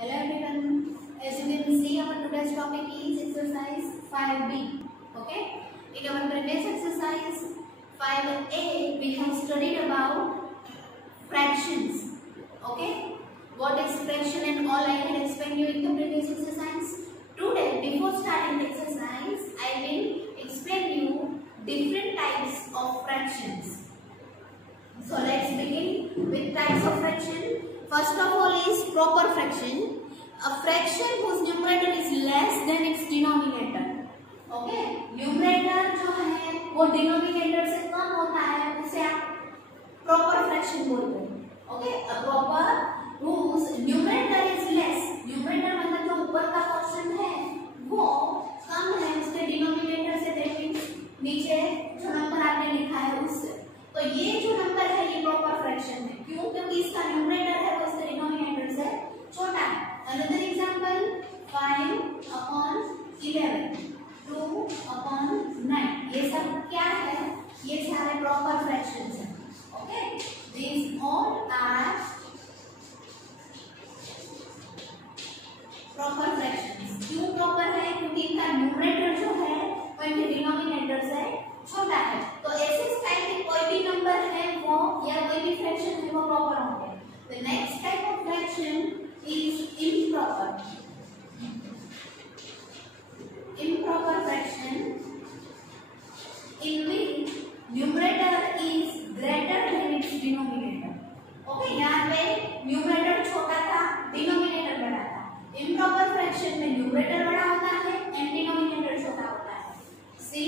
Hello everyone. As you can see, our today's topic is exercise 5B. Okay. In our previous exercise 5A, we have studied about fractions. Okay. What is fraction and all I had explained you in the previous exercise. Today, before starting the exercise, I will explain you different types of fractions. So let's begin with types of fraction. First of all is proper fraction. A fraction whose numerator is less than its denominator. Okay, numerator जो है वो denominator से कम होता है, उसे आप proper fraction बोलते हैं. Okay, a proper whose numerator is less. Numerator मतलब जो ऊपर का portion है वो कम है उसके denominator से, that means नीचे जो नंबर आपने लिखा है उससे. तो ये जो नंबर है ये प्रॉपर फ्रैक्शन है. क्यों? क्योंकि इसका न्यूमरेटर है वो इसके डिनोमिनेटर से छोटा है. Another example 5/11, 2/9. ये सब क्या है? ये सारे प्रॉपर फ्रैक्शंस हैं. Okay, these all are proper fractions. क्यों प्रॉपर है? क्योंकि इनका न्यूमरेटर जो है वो इनके डिनोमिनेटर से छोटा है. तो ऐसे टाइप के कोई भी नंबर है वो या कोई भी फ्रैक्शन है वो प्रॉपर होंगे. The next type of fraction is improper. Improper fraction in which numerator is greater than its denominator. Okay, यहाँ पे न्यूमरेटर छोटा था, डिनोमिनेटर बड़ा था. इम्प्रॉपर फ्रैक्शन में न्यूमरेटर बड़ा होता है एंड डिनोमिनेटर छोटा होता है. सी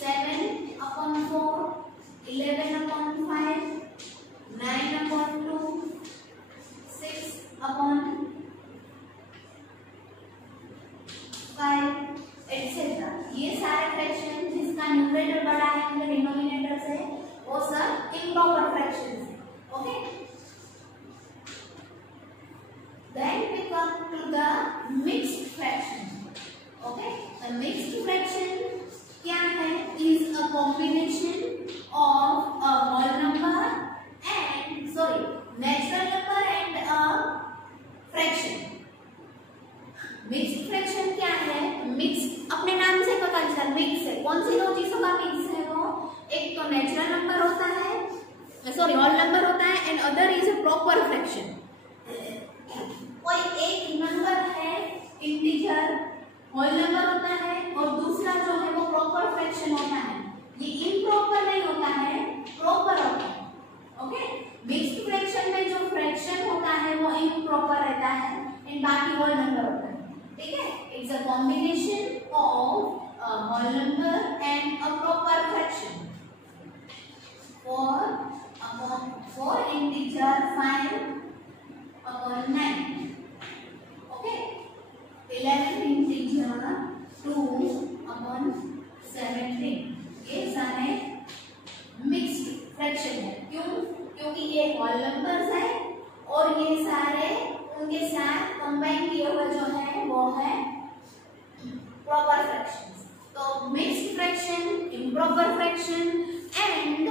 7/4, 11/5, 9/2, 6/5, etc. ये सारे फ्रैक्शन जिसका न्यूमरेटर बड़ा है उनके डिनोमिनेटर से वो सब इम्प्रॉपर फ्रैक्शंस हैं. Okay, then we come to the mixed fraction. Okay, the mixed fraction क्या है? Is a combination of a whole number and natural number and a fraction. Mixed fraction क्या है? मिक्स अपने नाम से पता चलता है. मिक्स है, कौन सी दो चीजों का मिक्स है वो? एक तो नेचुरल नंबर होता है, होल नंबर होता है, and other is a proper fraction. कोई एक नंबर है इंटीजर होल नंबर होता है और दूसरा जो है वो प्रॉपर फ्रैक्शन होता है. ये इम्प्रॉपर नहीं होता है, प्रॉपर होता है. ओके, मिक्स्ड फ्रैक्शन में जो फ्रैक्शन होता है वो इम्प्रॉपर रहता है एंड बाकी होल नंबर होता है. ठीक है, it's a combination of a whole number and a proper fraction. for integer 5/9. okay, 11 integer 2/17. ये सारे मिक्स्ड फ्रैक्शन है. क्यों? क्योंकि ये होल नंबर्स है और ये सारे उनके साथ कंबाइन किए हुए जो है वो है प्रॉपर फ्रैक्शंस. तो mixed fraction, improper fraction and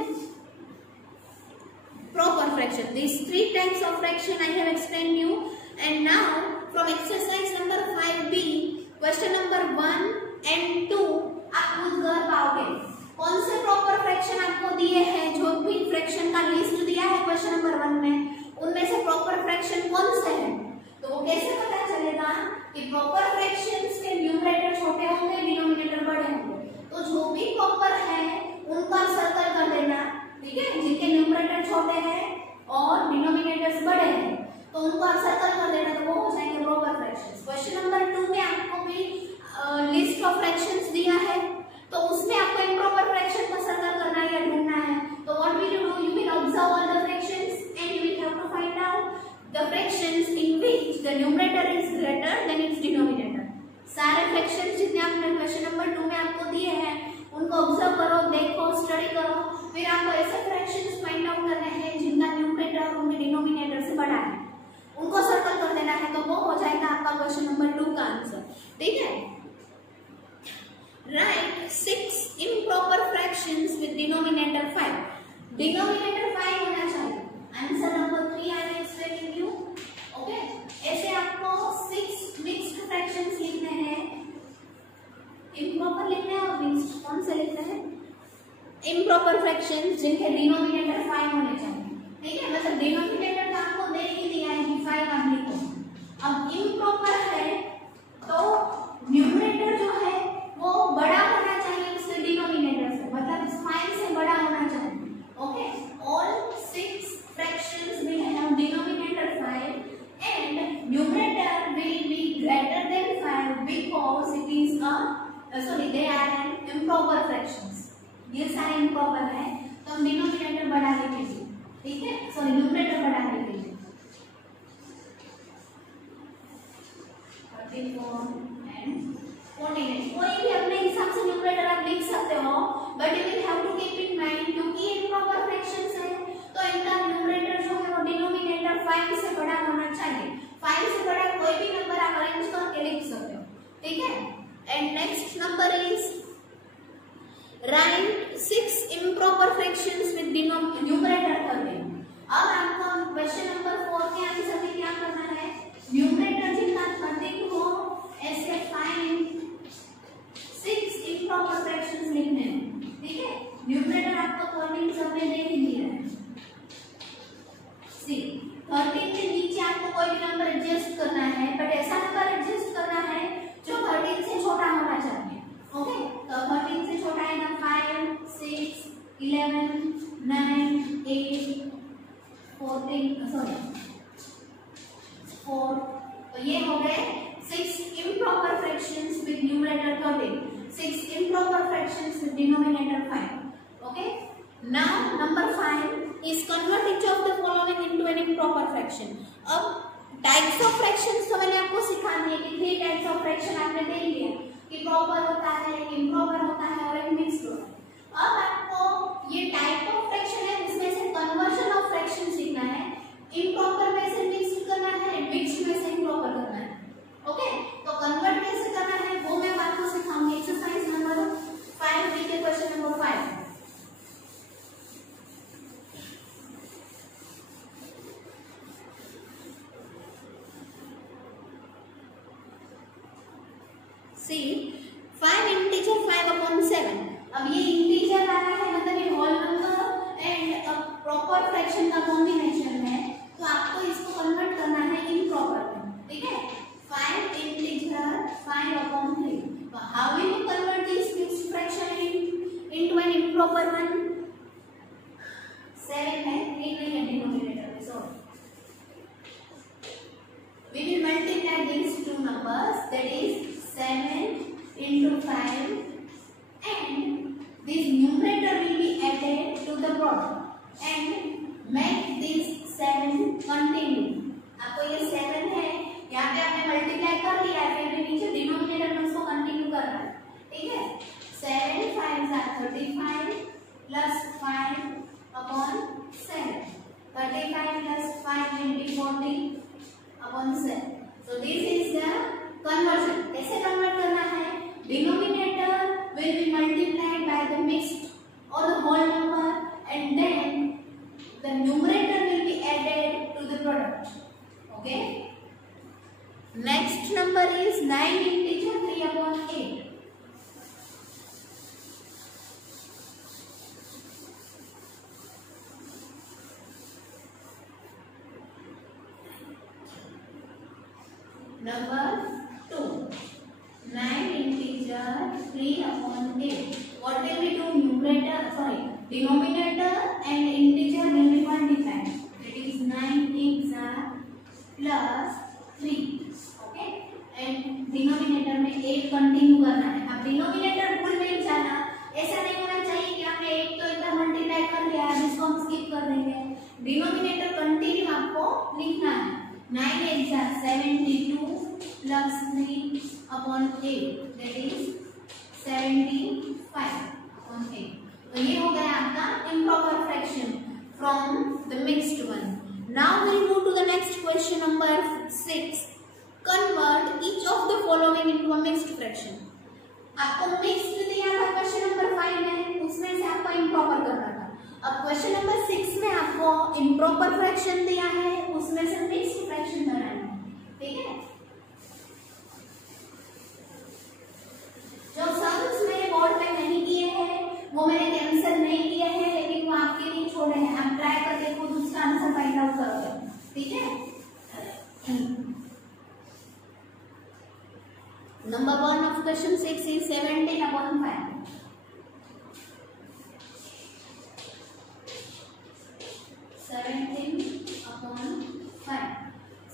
proper fraction. These three types of fraction I have explained you. And now from exercise number 5B, question number 1 and 2 आप खुद कर पाओगे. कौन से प्रॉपर फ्रैक्शन आपको दिए हैं? जो भी फ्रैक्शन का लिस्ट दिया है क्वेश्चन नंबर 1 में, उनमें से प्रॉपर फ्रैक्शन कौन से हैं? तो वो कैसे पता चलेगा कि प्रॉपर फ्रैक्शंस के न्यूमरेटर छोटे होंगे, डिनोमिनेटर बड़े होंगे. तो जो भी प्रॉपर है उनका सर्कल कर देना. ठीक है, जिनके न्यूमरेटर छोटे हैं और डिनोमिनेटर्स बड़े हैं तो उनको आप सर्कल कर देना तो वो हो जाएंगे प्रॉपर फ्रैक्शंस. क्वेश्चन नंबर 2 में आपको भी लिस्ट ऑफ फ्रैक्शंस दिया है तो उसमें आपको इम्प्रॉपर फ्रैक्शन का सर्कल करना है या ढूंढना है. तो what will you do? You will observe all the fractions and you will have to find out the fractions in which the numerator is greater than its denominator. सारे fractions जितने आपने क्वेश्चन नंबर 2 में आपको दिए हैं उनको observe करो, देखो, स्टडी करो. फिर आपको ऐसे फ्रैक्शंस फाइंड आउट करने हैं जिनका न्यूमरेटर उनके डिनोमिनेटर से बड़ा है, उनको सर्कल कर देना है. तो वो हो जाएगा आपका क्वेश्चन नंबर 2 का आंसर. ठीक है, right 6 improper fractions with denominator 5. Denominator 5 होना चाहिए. Answer number 3 I am explaining you. Okay, ऐसे आपको will be greater than 5 because it is a they are an improper fractions. ये सारे improper है तो हम डिनोमिनेटर बढ़ाने के लिए, ठीक है, सॉरी न्यूमरेटर बढ़ाने के लिए 34 and 48 कोई भी अपने हिसाब से न्यूमरेटर आप लिख सकते हो, but you will have to keep in mind क्योंकि इम्प्रॉपर फ्रैक्शंस है तो इनका न्यूमरेटर जो है वो डिनोमिनेटर 5 से बड़ा होना चाहिए। 5 से बड़ा कोई भी नंबर आप अरेंज करके लिख सकते हो, ठीक है। And next number is right 6 improper fractions with numerator 13। अब आपको क्वेश्चन नंबर 4 के आंसर में क्या करना है, न्यूमरेटर जिनका 13 हो ऐसे फाइंड 6 इम्प्रॉपर फ्रैक्शंस लिखने हैं, ठीक है। न्यूमरेटर आपको 13 सबने दे ही दिया है। सी 13 के नीचे आपको कोई भी नंबर एडजस्ट करना है, बट ऐसा नंबर एडजस्ट करना है जो 13 से छोटा होना चाहिए, ओके। तो 13 से छोटा है ना 5 6 11 9 8 14 सॉरी 4। तो ये हो गए 6 improper fractions with numerator 13, 6 improper fractions with denominator 5, okay. Now number 5 is convert each of the following into an improper fraction. अब टाइप्स ऑफ फ्रैक्शंस तो मैंने आपको सिखा दिए कि 3 टाइप्स ऑफ फ्रैक्शन आपने देख लिया कि प्रॉपर होता है, इम्प्रॉपर होता है और एक मिक्स्ड होता है। अब आपको ये टाइप ऑफ फ्रैक्शन है उसमें से कन्वर्जन ऑफ फ्रैक्शन सीखना है, इम्प्रॉपर में से मिक्स्ड करना है, मिक्स्ड में से इम्प्रॉपर करना है, ओके। तो कन्वर्ट कैसे करना है वो मैं आपको सिखाऊंगी। एक्सरसाइज नंबर 5 देखिए, question number 5। See 5 integer 5 upon 7। अब ये इंटीजर आ रहा है मतलब ये whole number and proper fraction का कॉम्बिनेशन है, तो आपको इसको कन्वर्ट करना है इम्प्रॉपर में, ठीक है। 5 इंटीजर 5 अपॉन 3। तो how will you convert this mixed fraction into an improper one? 7 है, 3 नहीं है डिनोमिनेटर में, सो we will multiply these two numbers, that is 7 into 5, and this numerator will be added to the product and make this 7 continue। आपको ये 7 है यहाँ पे आपने मल्टीप्लाई कर लिया है, फिर नीचे डिनोमिनेटर में उसको कंटिन्यू करना है, ठीक है। 7 5 35 plus 5 upon 7, 35 plus 5 will be 40 upon 7। So this is the conversion। कैसे कन्वर्ट करना है, denominator will be multiplied by the mixed or the whole number and then the numerator will be added to the product, okay. Next number is 9 integer 3 upon 8। Number 2, 9 integer 3 upon 8. What will we do? Denominator and integer will be multiplied. That is 9 extra plus 3. Okay? And denominator में 8 continue करना है। अब denominator भूल नहीं जाना, ऐसा नहीं होना चाहिए कि आपने 8 तो इतना मल्टीप्लाई कर लिया है इसको हम स्किप कर देंगे। डिनोमिनेटर कंटिन्यू आपको लिखना है। 9 extra 72 plus 3 upon 8, that is 75 upon 8. तो ये हो गया आपका improper fraction from the mixed one. Now we'll move to the next question number 6. Convert each of the following into a mixed fraction. आपको mixed दिया था क्वेश्चन नंबर 5 में, उसमें से आपको improper करना था। अब क्वेश्चन नंबर 6 में आपको improper fraction दिया है, उसमें से mixed fraction बनाना है, ठीक है। जो सम्स मेरे बोर्ड में नहीं किए हैं वो मैंने कैंसिल नहीं किए हैं, लेकिन वो आपके लिए छोड़े हैं। आप ट्राई करके खुद उसका आंसर फाइंड आउट करोगे, ठीक है। Number 1 of question 6 is 17 upon 5.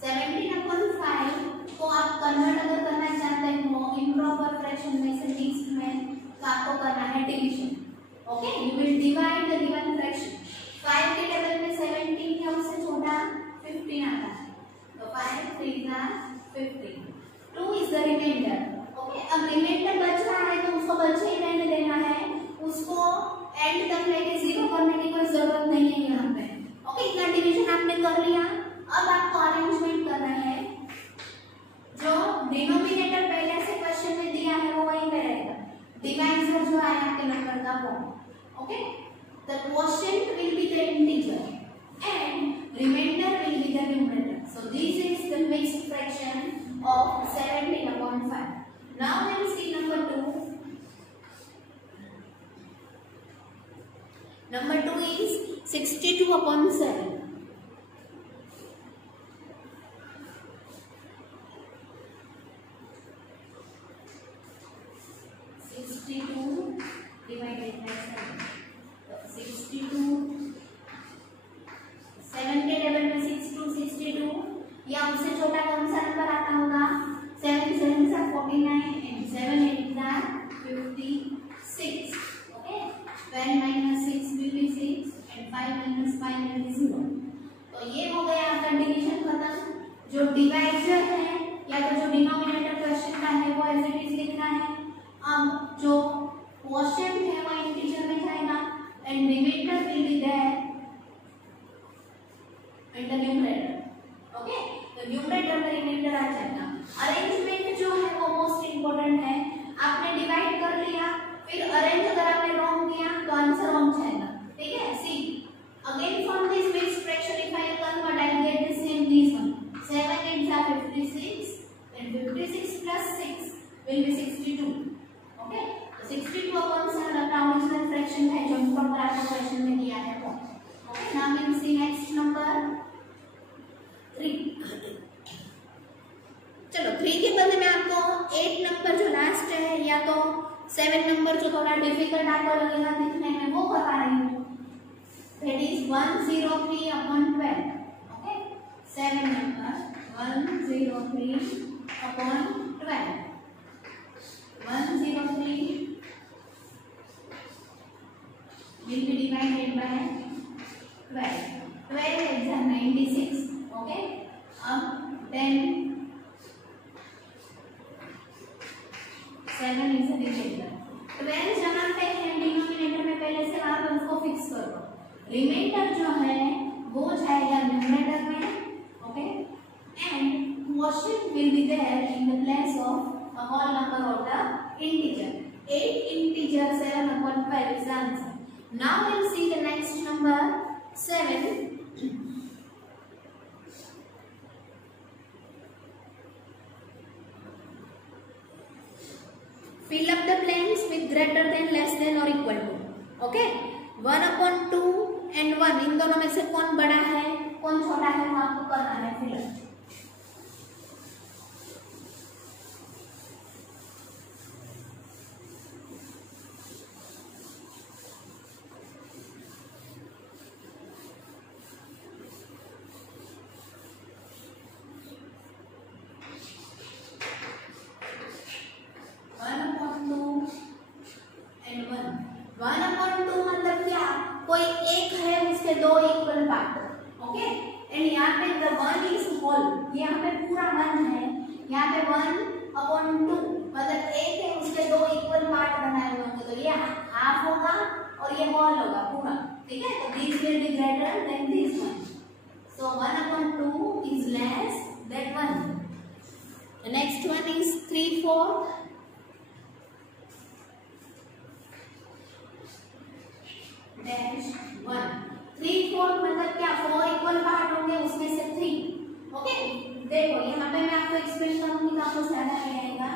17 upon 5 को 50. 2 is the remainder. ओके, अब रिमाइंडर बच रहा है तो उसको बचे ही रहने देना है, उसको एंड तक लेके जीरो करने की कोई जरूरत नहीं है यहाँ पे। ओके, इतना डिवीजन आपने कर लिया। अब आपको अरेंजमेंट करना है। जो डिनोमिनेटर पहले से क्वेश्चन में दिया है वो वहीं पे रहेगा, डिवाइजर जो है आपके नंबर का वो। Okay, the quotient will be the integer and remainder will be the numerator. So this is the mixed fraction of 17/5. Now we will see number 2. Number 2 is 62/7. 62 divided by 7. So 62 7 के table में 62 या उससे छोटा कौन सा number आता होगा? 7 7 से 49 and 7 8 are 56. Okay, 12 minus 6 will be 6 and 5 minus 5 will be 0. तो ये हो गया आपका डिवीजन खत्म। जो डिवाइजर है या तो जो डिनोमिनेटर क्वेश्चन का है वो एज इट इज लिखना है। अब जो क्वोशिएंट है वो इंटीजर में जाएगा and remainder will be there in the numerator. Okay, तो न्यूमरेटर में रिमाइंडर आ जाएगा। अरेंजमेंट जो है वो मोस्ट इंपोर्टेंट है। आपने डिवाइड कर लिया, फिर अरेंज अगर आपने रॉन्ग किया तो आंसर रॉन्ग जाएगा। ठीक है, see again from this mixed fraction if I convert I will get the same this one. 7 8 are 56 and 56 plus 6 will be 62. Okay, तो 62/7 अपना ओरिजिनल फ्रैक्शन है जो प्रॉपर आपको क्वेश्चन में दिया है वो। Okay, now we will see next number 3। चलो 3 के बदले में आपको 8 नंबर जो लास्ट है या तो 7 नंबर जो थोड़ा डिफिकल्ट आपको लगेगा दिखने में वो बता रही हूँ। That is 103/12। Okay, 7 number 103/12 103 will be divided by 12. 12 is 96. Okay, अब 10 7 is a remainder. 12 जहाँ पे है डिनोमिनेटर में पहले से वहाँ पे उसको फिक्स कर दो। रिमाइंडर जो है वो जाएगा न्यूमरेटर में। Okay, and quotient will be there in the place of a whole number of the integer. 8 integer 7/12 is the answer. Now we will see the next number 7. Fill up the blanks with greater than, less than or equal to. Okay, 1/2 and 1 इन दोनों में से कौन बड़ा है कौन छोटा है वो आपको करना है फिल अप। कोई एक है उसके दो इक्वल पार्ट। ओके, एंड यहाँ पे द 1 इज होल, यहाँ पे पूरा 1 है, यहाँ पे 1/2 मतलब एक है उसके दो इक्वल पार्ट बनाए हुए होंगे, तो ये हाफ होगा और ये होल होगा पूरा। ठीक है, तो this will be greater than this one, so 1/2 is less than 1। The next one is 3/4 dash 1। 3/4 मतलब क्या, 4 इक्वल पार्ट होंगे उसमें से 3। ओके, देखो यहाँ पे मैं आपको एक्सप्लेन करूंगी तो आपको ज्यादा आएगा।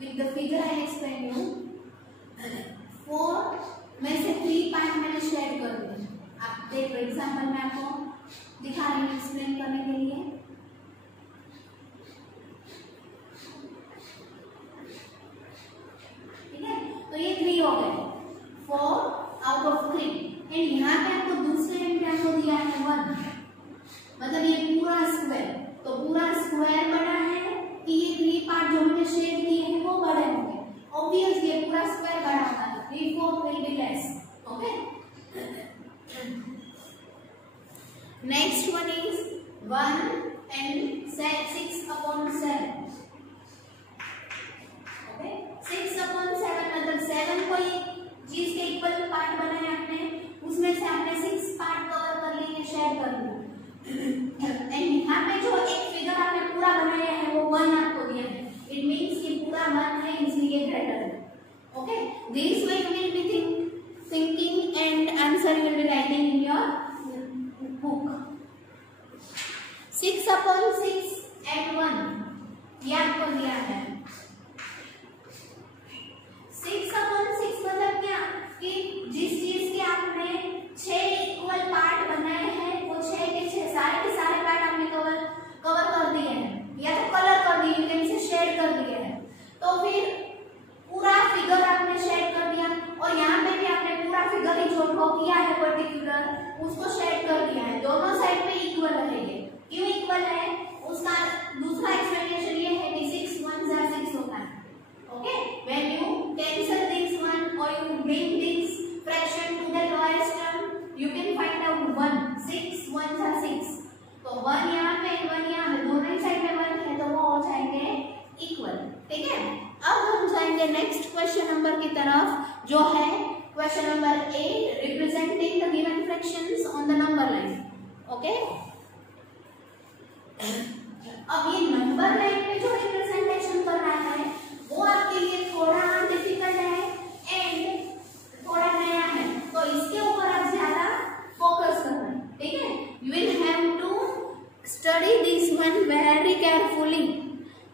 With the figure I explain you. 4 में से 3 पार्ट मैंने शेयर कर दिए। आप देखो एग्जांपल में आपको दिखा रही हूँ एक्सप्लेन करने के लिए। ठीक है, तो ये 3 हो गए, 4 आउट ऑफ 3। एंड यहाँ पे आपको दूसरे एंड पे आपको दिया है 1, मतलब ये पूरा स्क्वायर। तो पूरा स्क्वायर बड़ा है कि ये 3 पार्ट जो हमने शेयर किए हैं वो बड़े होंगे। ऑब्वियसली ये पूरा स्क्वायर बड़ा होगा, 3/4 will be less. Okay, next one is 1 जो है question number 8, representing the given fractions on the number line. Okay, अब ये नंबर लाइन पे जो रिप्रेजेंटेशन करना है वो आपके लिए थोड़ा डिफिकल्ट है एंड थोड़ा नया है, तो इसके ऊपर आप ज्यादा फोकस करना है, ठीक है। You will have to study this one very carefully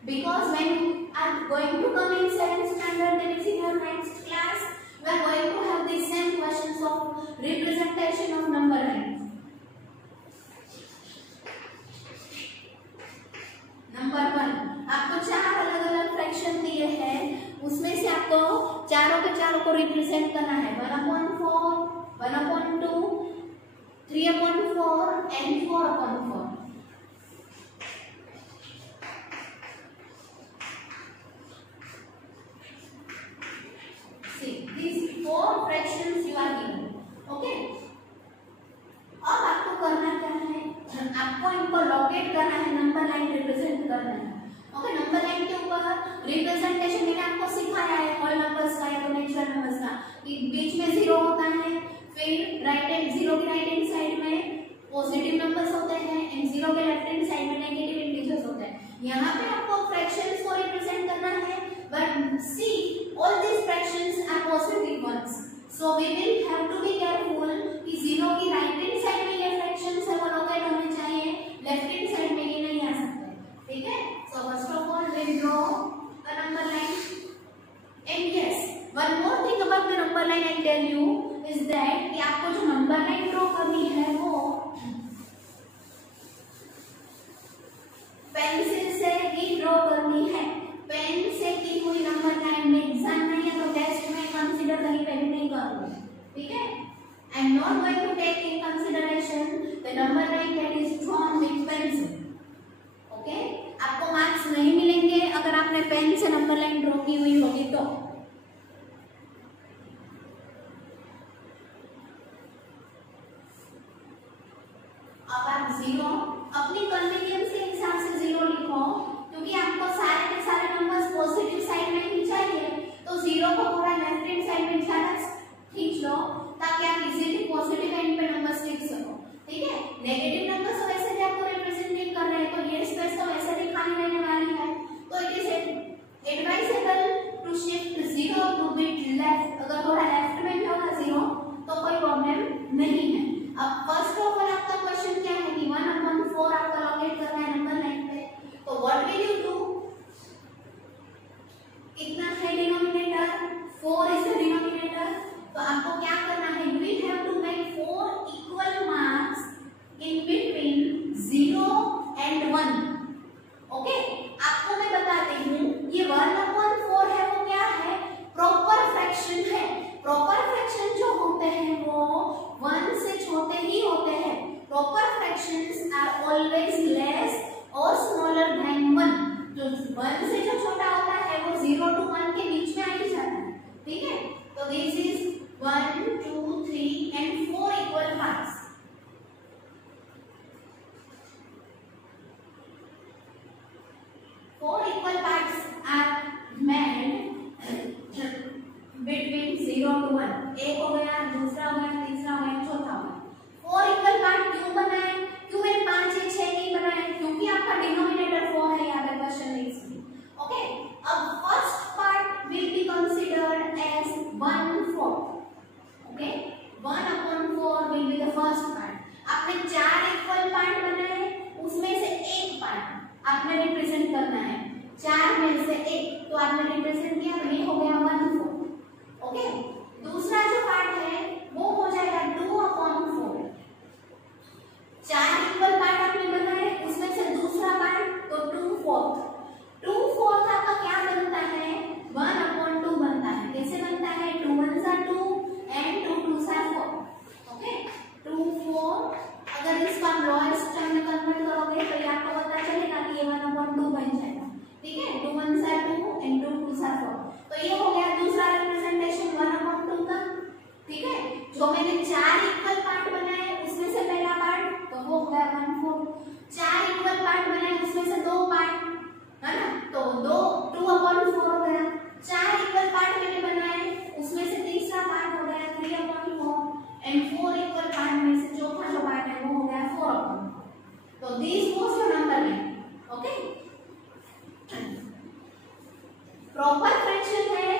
because when you are going to come in 7th standard, that is in your next class, we are going to have the same questions of representation of number lines. Number 1, आपको 4 अलग अलग fraction दिए हैं, उसमें से आपको चारों के चारों को रिप्रेजेंट करना है। 1/4, 1/2, 3/4 and 4/4। These 4 fractions you are given. Okay. अब आपको करना क्या है, आपको इनको लोकेट करना है, नंबर लाइन रिप्रेजेंट करना है। ओके, नंबर लाइन के ऊपर रिप्रेजेंटेशन मैंने आपको सिखाया है होल नंबर्स का या तो नेचुरल नंबर्स का, कि बीच में 0 होता है, फिर राइट हैंड 0 की राइट हैंड साइड में पॉजिटिव नंबर्स होते हैं एंड 0 के लेफ्ट हैंड साइड में नेगेटिव इंटीजर्स होते हैं। यहाँ पे आपको फ्रैक्शंस को रिप्रेजेंट करना है, but see all these fractions are positive ones, so we will have to be careful कि 0 की राइट हैंड साइड में ये फ्रैक्शंस है वो लोकेट होने चाहिए, लेफ्ट हैंड साइड में ये नहीं आ सकते, ठीक है। So first of all we will draw a number line, and yes, one more thing about the number line I tell you is that कि आपको जो नंबर लाइन ड्रॉ करनी है वो पेंसिल से ही ड्रॉ करनी है। पेन से की हुई नंबर लाइन में एग्जाम नहीं है तो टेस्ट में कंसीडर कहीं पे भी नहीं करूंगी, ठीक है। I am not going to take in consideration the number line that is drawn with pencil. Okay, आपको मार्क्स नहीं मिलेंगे अगर आपने पेन से नंबर लाइन ड्रॉ की हुई होगी तो। अब आप 0 अपनी कन्वीनियंस के हिसाब से 0 लिखो, क्योंकि आपको सारे के सारे नंबर्स पॉजिटिव साइड में ही चाहिए, तो 0 को थोड़ा लेफ्ट हैंड साइड में ज्यादा खींच लो ताकि आप इजीली पॉजिटिव एंड पे नंबर्स लिख सको, ठीक है। नेगेटिव नंबर्स तो वैसे भी आपको रिप्रेजेंट नहीं कर रहे हैं, तो ये स्पेस तो वैसे भी खाली रहने वाली है, तो it is advisable to shift 0 to bit left. अगर थोड़ा लेफ्ट में भी होगा 0 तो कोई प्रॉब्लम नहीं है। अब फर्स्ट ऑफ ऑल आपका क्वेश्चन क्या है कि 1/4 आपका लोकेट करना है नंबर लाइन पे, तो व्हाट विल यू डू, कितना है डिनोमिनेटर, 4 इज द डिनोमिनेटर, तो आपको क्या करना है, you will have to make 4 equal marks in between 0 and 1। Okay, आपको मैं बताती हूँ ये 1/4 है वो क्या है, प्रॉपर फ्रैक्शन है। प्रॉपर फ्रैक्शन जो होते हैं वो 1 से छोटे ही होते हैं। Proper fractions are always less और स्मॉलर देन 1। जो 1 से जो छोटा होता है वो 0 to 1 के बीच में आ ही जाता है, ठीक है। तो this is 1 2 3 and 4 equal parts. Four equal parts are made between 0 to 1। एक हो गया, दूसरा हो गया, तीसरा हो गया, चौथा हो गया। 4 इक्वल पार्ट क्यों बनाए, क्यों मैंने 5 या 6 नहीं बनाए, क्योंकि आपका डिनोमिनेटर 4 है यहाँ पे क्वेश्चन में इसलिए। ओके, अब first part will be considered as 1/4। Okay, 1/4 will be the first part. आपने 4 इक्वल पार्ट बनाए, उसमें से एक पार्ट आपने रिप्रेजेंट करना है, 4 में से 1 तो आपने रिप्रेजेंट किया, तो ये हो गया 1/4। ओके, दूसरा जो पार्ट है वो हो जाएगा 2/4। 4 इक्वल पार्ट आपने बनाए, उसमें से दूसरा पार्ट तो 2/4। 2/4 आपका क्या बनता है, 1/2 बनता है। कैसे बनता है, 2 1s are 2 and 2 2s are 4। Okay, 2/4 अगर इसका लोएस्ट टर्म में कन्वर्ट करोगे तो ये आपको पता चलेगा कि ये 1/2 बन जाएगा, ठीक है। 2 1s are 2 and 2 2s are 4। This was your number line. Okay, proper fraction है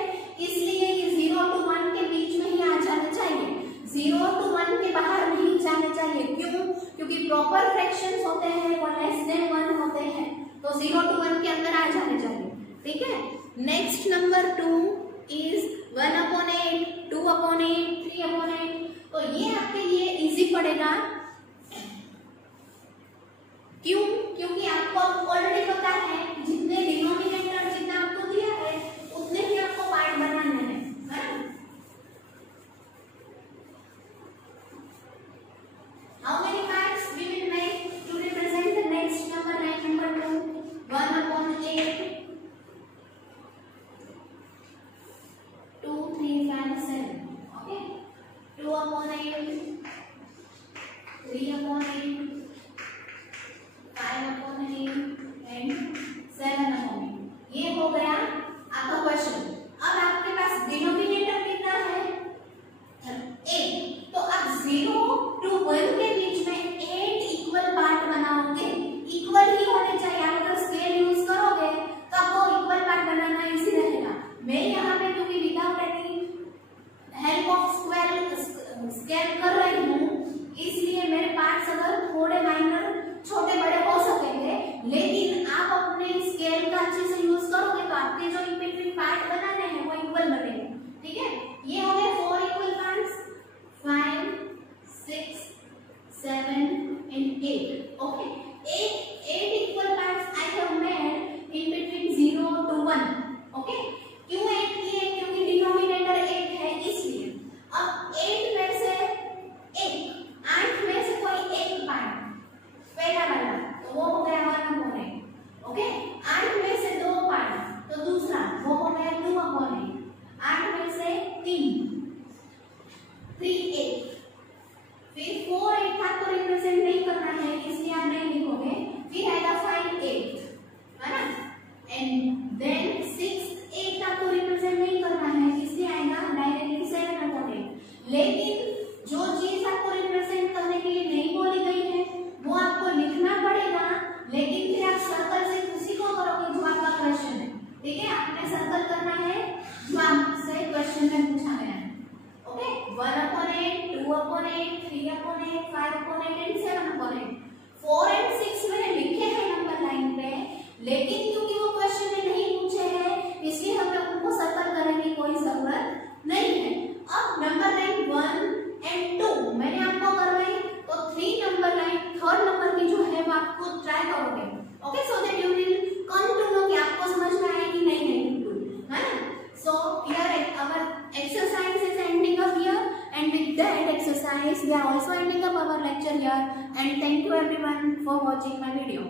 इसलिए ये 0 to 1 के बीच में ही आ जाना चाहिए. 0 to 1 के बाहर नहीं जाने चाहिए. क्यों? क्योंकि प्रॉपर फ्रैक्शंस होते हैं वो लेस देन 1 होते हैं, तो 0 to 1 के अंदर आ जाने चाहिए. ठीक है. Next number 2 is 1/8, 2/8, 3/8. तो ये आपके लिए इजी पड़ेगा. क्यों? क्योंकि आपको ऑलरेडी पता है जितने डिनोमिनेटर जितना आपको दिया है उतने ही आपको पार्ट बनाने हैं, है ना? How many parts we will make to represent the next number line number 2? 1/8, 2, 3, 5, 7. Okay, 2/8, 3/8, 5/8 and 7/8. ये हो गया आपका क्वेश्चन. अब आपके पास डिनोमिनेटर कितना है? 8. तो अब 0 to 1 के बीच में 8 इक्वल पार्ट बनाओगे. इक्वल ही होने चाहिए. आप अगर स्केल यूज करोगे तो आपको इक्वल पार्ट बनाना इजी रहेगा. मैं यहाँ पे क्योंकि without any help of scale कर रही हूँ इसलिए मेरे पार्ट्स अगर थोड़े माइनर छोटे बड़े हो सकेंगे, लेकिन आप अपने स्केल का अच्छे से यूज करोगे तो आपके जो इन बिटवीन पार्ट बनाने हैं वो इक्वल बनेंगे. ठीक है. ये हो गए 4 equal parts, 5, 6, 7 and 8. Okay, 8 equal parts I have made in between 0 to 1. Okay, क्यों 8 किए? क्योंकि डिनोमिनेटर 8 है इसलिए. अब 8 में से 8 में से कोई एक पार्ट पहला वाला तो वो हो गया 1/8. ओके, 8 में से 2 पार्ट तो दूसरा वो हो गया 2/8. 8 में से 3, 8. फिर 4 8 का तो रिप्रेजेंट नहीं करना है इसलिए आप नहीं लिखोगे. फिर आएगा 5 8, है ना? एंड देन 6 8 का तो रिप्रेजेंट नहीं करना है इसलिए आएगा डायरेक्टली 7/8. लेकिन जो चीज आपको रिप्रेजेंट करने के लिए नहीं बोली गई है वो आपको लिखना पड़ेगा, लेकिन फिर आप सर्कल से उसी को करोगे जो आपका क्वेश्चन है. ठीक है, आपने सर्कल करना है जो आपसे क्वेश्चन में पूछा गया है. Okay, 1/8, 2/8, 3/8, 5/8 and 7/8. 4 and 6 मैंने लिखे हैं नंबर लाइन पे, लेकिन क्योंकि वो क्वेश्चन में नहीं पूछे हैं इसलिए हमें उनको सर्कल करने की कोई जरूरत नहीं है. अब नंबर लाइन 1 and 2 मैंने आपको करवाई, तो 3 नंबर लाइन 3rd नंबर की जो है वो आपको ट्राई करोगे. Okay, so that you will come to know कि आपको समझ में आया कि नहीं है, है ना? So here our exercise is ending up here, and with that exercise we are also ending up our lecture here, and thank you everyone for watching my video.